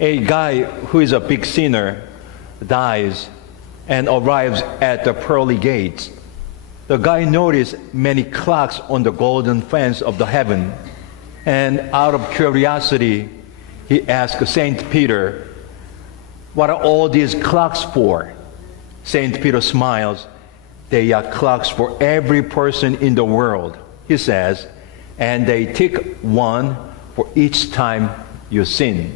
A guy who is a big sinner dies and arrives at the pearly gates. The guy noticed many clocks on the golden fence of the heaven, and out of curiosity, he asked Saint Peter, "What are all these clocks for?" Saint Peter smiles. "They are clocks for every person in the world," he says, "and they tick one for each time you sin."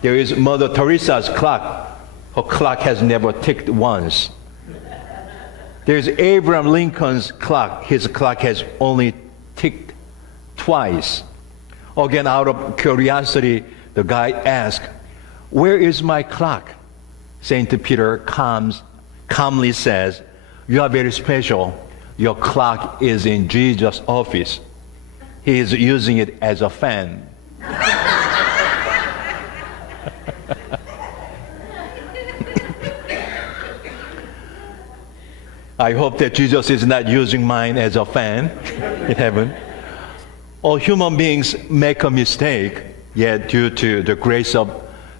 There is Mother Teresa's clock. Her clock has never ticked once. There's Abraham Lincoln's clock. His clock has only ticked twice. Again, out of curiosity, the guy asks, "Where is my clock?" Saint Peter calmly says, "You are very special. Your clock is in Jesus' office. He is using it as a fan." I hope that Jesus is not using mine as a fan in heaven. All human beings make a mistake, yet due to the grace of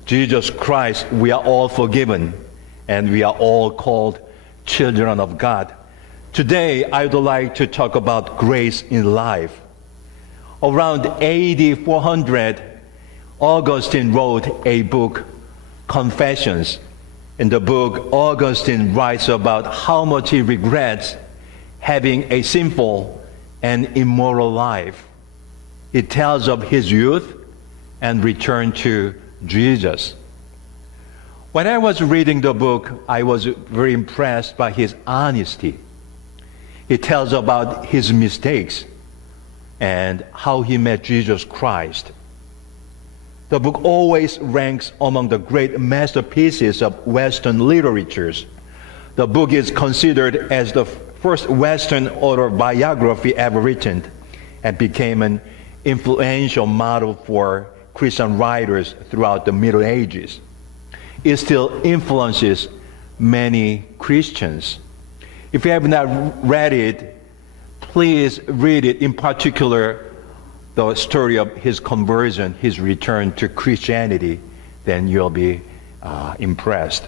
Jesus Christ, we are all forgiven, and we are all called children of God. Today, I would like to talk about grace in life. Around AD 400, Augustine wrote a book, Confessions. In the book, Augustine writes about how much he regrets having a sinful and immoral life. He tells of his youth and return to Jesus. When I was reading the book, I was very impressed by his honesty. He tells about his mistakes and how he met Jesus Christ. The book always ranks among the great masterpieces of Western literatures. The book is considered as the first Western autobiography ever written and became an influential model for Christian writers throughout the Middle Ages. It still influences many Christians. If you have not read it, please read it, in particular the story of his conversion, his return to Christianity, then you'll be impressed.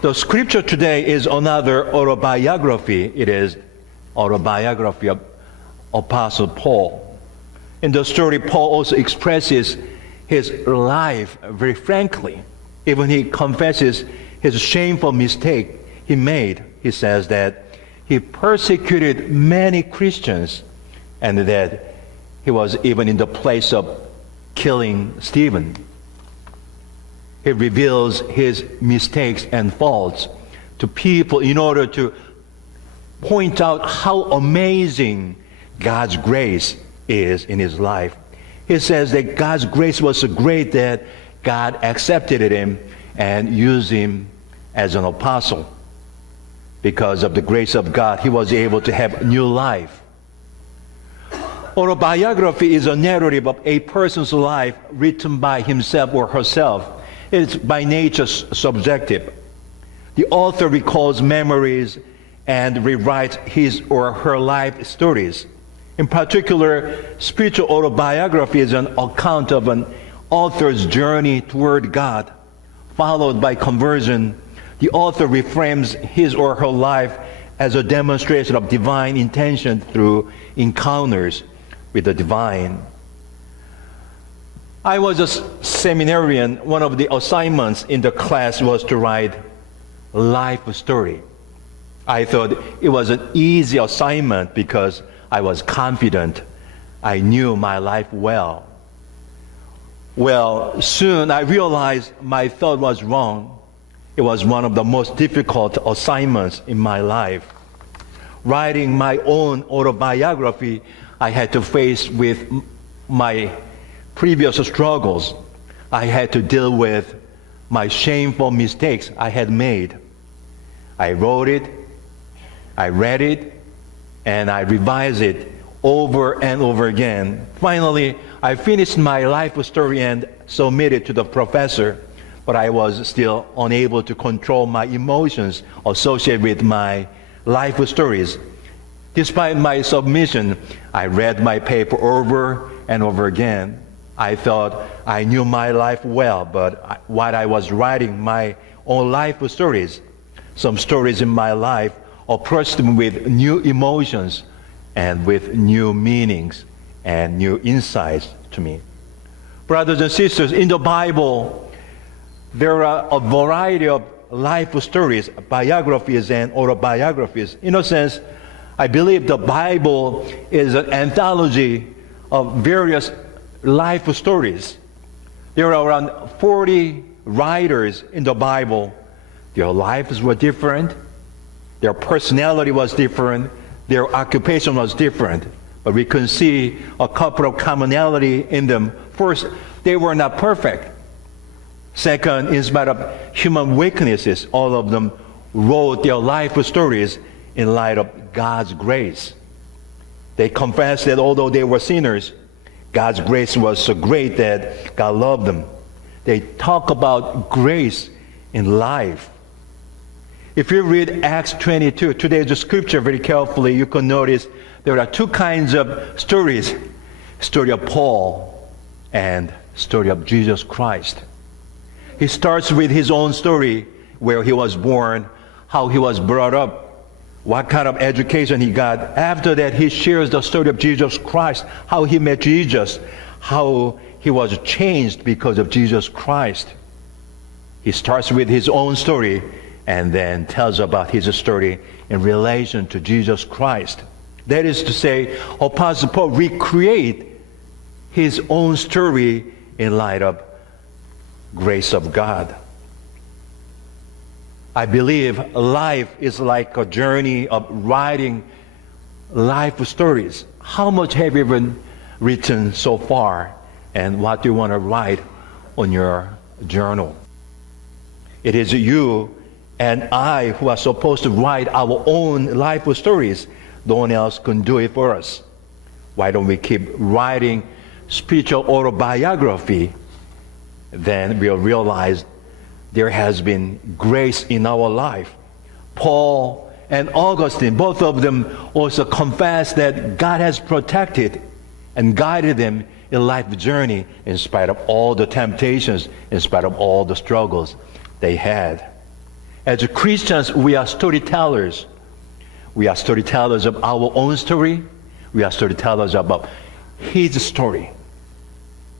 The scripture today is another autobiography. It is autobiography of Apostle Paul. In the story, Paul also expresses his life very frankly. Even he confesses his shameful mistake he made. He says that he persecuted many Christians and that he was even in the place of killing Stephen. He reveals his mistakes and faults to people in order to point out how amazing God's grace is in his life. He says that God's grace was so great that God accepted him and used him as an apostle. Because of the grace of God, he was able to have new life. Autobiography is a narrative of a person's life written by himself or herself. It's by nature subjective. The author recalls memories and rewrites his or her life stories. In particular, spiritual autobiography is an account of an author's journey toward God, followed by conversion. The author reframes his or her life as a demonstration of divine intention through encounters with the divine. I was a seminarian. One of the assignments in the class was to write a life story. I thought it was an easy assignment because I was confident. I knew my life well. Well, soon I realized my thought was wrong. It was one of the most difficult assignments in my life. Writing my own autobiography, I had to face with my previous struggles. I had to deal with my shameful mistakes I had made. I wrote it, I read it, and I revised it over and over again. Finally, I finished my life story and submitted it to the professor, but I was still unable to control my emotions associated with my life stories. Despite my submission, I read my paper over and over again. I thought I knew my life well, but while I was writing my own life stories, some stories in my life approached me with new emotions and with new meanings and new insights to me. Brothers and sisters, in the Bible, there are a variety of life stories, biographies and autobiographies. In a sense, I believe the Bible is an anthology of various life stories. There are around 40 writers in the Bible. Their lives were different, their personality was different, their occupation was different. But we can see a couple of commonality in them. First, they were not perfect. Second, in spite of human weaknesses, all of them wrote their life stories in light of God's grace. They confessed that although they were sinners, God's grace was so great that God loved them. They talk about grace in life. If you read Acts 22, today's scripture very carefully, you can notice there are two kinds of stories. Story of Paul and story of Jesus Christ. He starts with his own story, where he was born, how he was brought up, what kind of education he got. After that, he shares the story of Jesus Christ, how he met Jesus, how he was changed because of Jesus Christ. He starts with his own story and then tells about his story in relation to Jesus Christ. That is to say, Apostle Paul recreates his own story in light of grace of God. I believe life is like a journey of writing life stories. How much have you been written so far, and what do you want to write on your journal? It is you and I who are supposed to write our own life stories. No one else can do it for us. Why don't we keep writing spiritual autobiography? Then we'll realize there has been grace in our life. Paul and Augustine, both of them also confess that God has protected and guided them in life journey in spite of all the temptations, in spite of all the struggles they had. As Christians, we are storytellers. We are storytellers of our own story. We are storytellers about His story.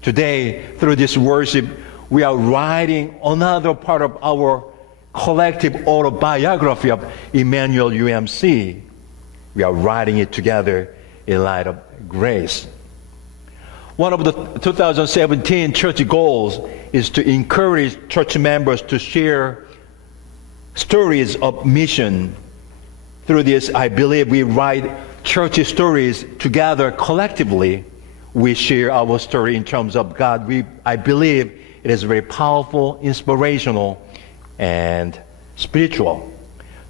Today, through this worship, we are writing another part of our collective autobiography of Emmanuel UMC. We are writing it together in light of grace. One of the 2017 church goals is to encourage church members to share stories of mission. Through this, I believe we write church stories together collectively. We share our story in terms of God. I believe it is very powerful, inspirational, and spiritual.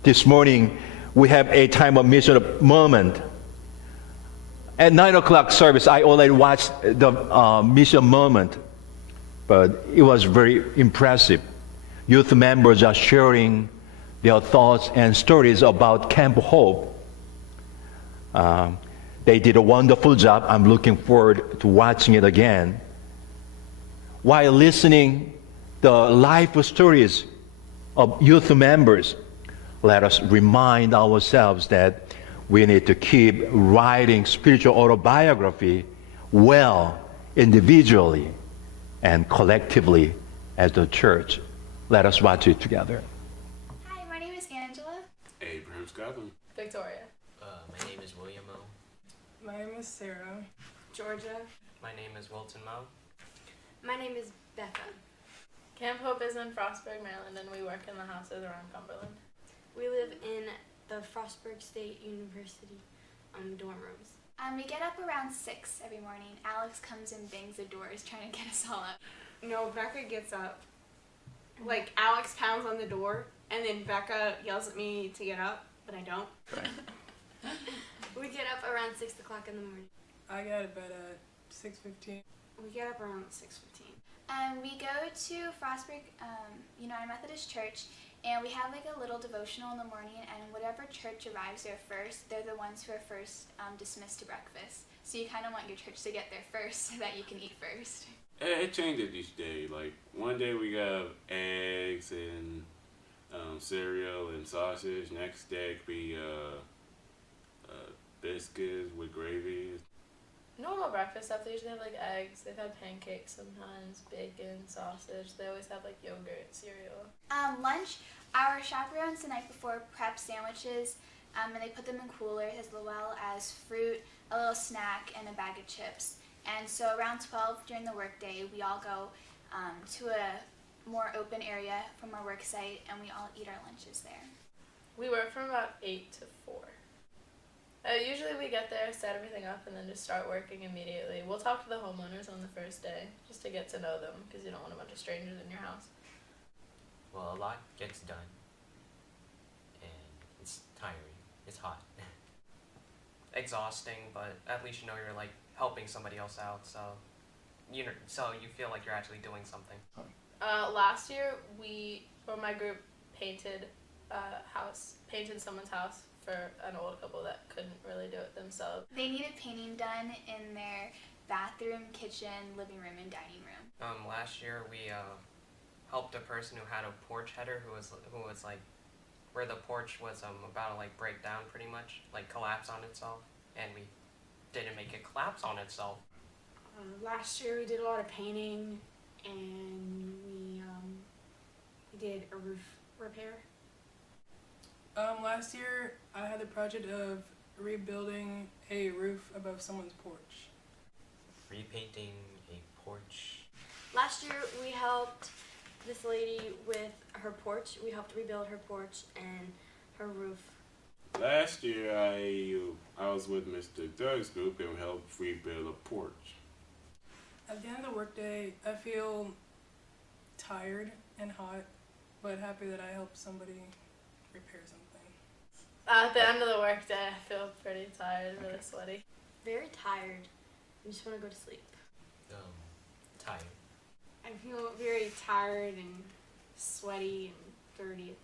This morning, we have a time of mission moment. At 9 o'clock service, I already watched the mission moment, but it was very impressive. Youth members are sharing their thoughts and stories about Camp Hope. They did a wonderful job. I'm looking forward to watching it again. While listening the life stories of youth members, let us remind ourselves that we need to keep writing spiritual autobiography well, individually and collectively as the church. Let us watch it together. Hi, my name is Angela. Abraham Scotland. Victoria. My name is William O. My name is Sarah. Georgia. My name is Wilton Mo. My name is Becca. Camp Hope is in Frostburg, Maryland, and we work in the houses around Cumberland. We live in the Frostburg State University dorm rooms. We get up around 6 every morning. Alex comes and bangs the doors trying to get us all up. No, Becca gets up. Like, Alex pounds on the door, and then Becca yells at me to get up, but I don't. We get up around 6 o'clock in the morning. I get out of bed at 6:15. We get up around 6:15. We go to Frostburg United Methodist Church, and we have like a little devotional in the morning, and whatever church arrives there first, they're the ones who are first dismissed to breakfast. So you kind of want your church to get there first so that you can eat first. It changes each day. Like one day we got eggs and cereal and sausage. Next day it could be biscuits with gravy. Normal breakfast stuff, they usually have like eggs, they've had pancakes sometimes, bacon, sausage, they always have like yogurt, cereal. Lunch, our chaperones the night before prep sandwiches, and they put them in coolers as well as fruit, a little snack, and a bag of chips. And so around 12 during the workday, we all go to a more open area from our work site, and we all eat our lunches there. We work from about 8 to 4. Usually we get there, set everything up, and then just start working immediately. We'll talk to the homeowners on the first day, just to get to know them, because you don't want a bunch of strangers in your house. Well, a lot gets done, and it's tiring. It's hot. Exhausting, but at least you know you're like helping somebody else out, so you feel like you're actually doing something. Last year, my group painted someone's house for an old couple that couldn't really do it themselves. They needed painting done in their bathroom, kitchen, living room, and dining room. Last year we helped a person who had a porch header who was like where the porch was about to like break down pretty much, like collapse on itself, and we didn't make it collapse on itself. Last year we did a lot of painting, and we did a roof repair. Last year I had the project of rebuilding a roof above someone's porch. Repainting a porch. Last year we helped this lady with her porch. We helped rebuild her porch and her roof. Last year I was with Mr. Doug's group and we helped rebuild a porch. At the end of the workday, I feel tired and hot, but happy that I helped somebody repair something. At the end of the workday, I feel pretty tired, really sweaty. Very tired. I just want to go to sleep. Tired. I feel very tired and sweaty and dirty.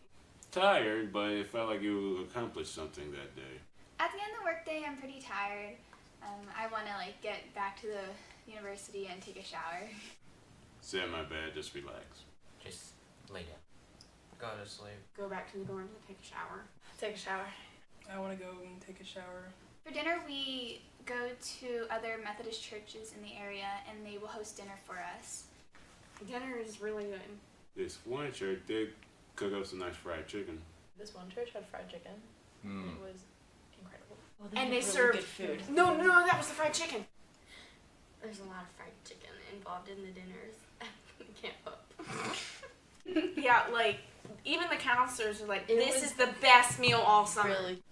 Tired, but it felt like you accomplished something that day. At the end of the workday, I'm pretty tired. I want to get back to the university and take a shower. Sit in my bed, just relax. Just lay down. Go to sleep. Go back to the dorm to take a shower. Take a shower. I want to go and take a shower. For dinner, we go to other Methodist churches in the area, and they will host dinner for us. Dinner is really good. This one church did cook up some nice fried chicken. This one church had fried chicken. And it was incredible. Well, And they really served good food. No, that was the fried chicken. There's a lot of fried chicken involved in the dinners. I can't help. Yeah, even the counselors are like, It this was is the best meal all summer. Really.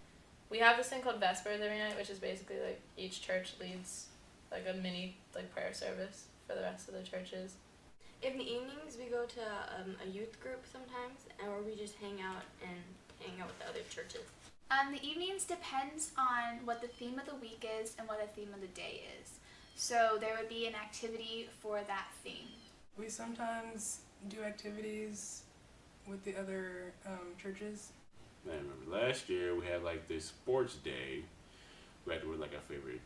We have this thing called Vespers every night, which is basically each church leads a mini prayer service for the rest of the churches. In the evenings, we go to a youth group sometimes, or we just hang out with the other churches. The evenings depends on what the theme of the week is and what the theme of the day is. So there would be an activity for that theme. We sometimes do activities with the other churches. I remember last year we had this sports day. We had with our favorite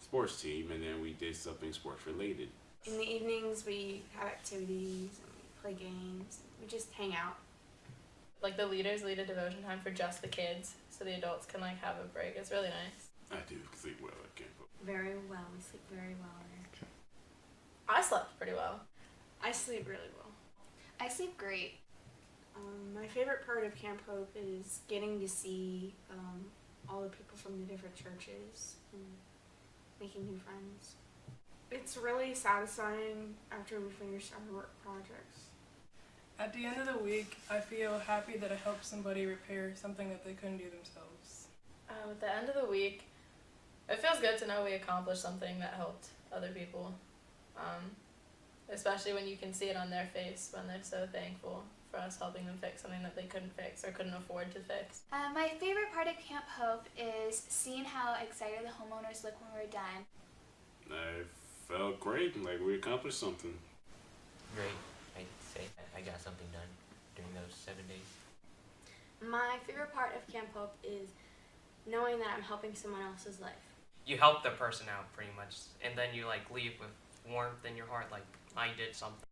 sports team, and then we did something sports related. In the evenings, we have activities and we play games. We just hang out. The leaders lead a devotion time for just the kids, so the adults can have a break. It's really nice. I do sleep well at camp. Very well. We sleep very well there. I slept pretty well. I sleep really well. I sleep great. My favorite part of Camp Hope is getting to see all the people from the different churches and making new friends. It's really satisfying after we finish our work projects. At the end of the week, I feel happy that I helped somebody repair something that they couldn't do themselves. At the end of the week, it feels good to know we accomplished something that helped other people. Especially when you can see it on their face when they're so thankful for us helping them fix something that they couldn't fix or couldn't afford to fix. My favorite part of Camp Hope is seeing how excited the homeowners look when we're done. I felt great, we accomplished something. Great. I'd say I got something done during those 7 days. My favorite part of Camp Hope is knowing that I'm helping someone else's life. You help the person out pretty much, and then you leave with warmth in your heart, like I did something.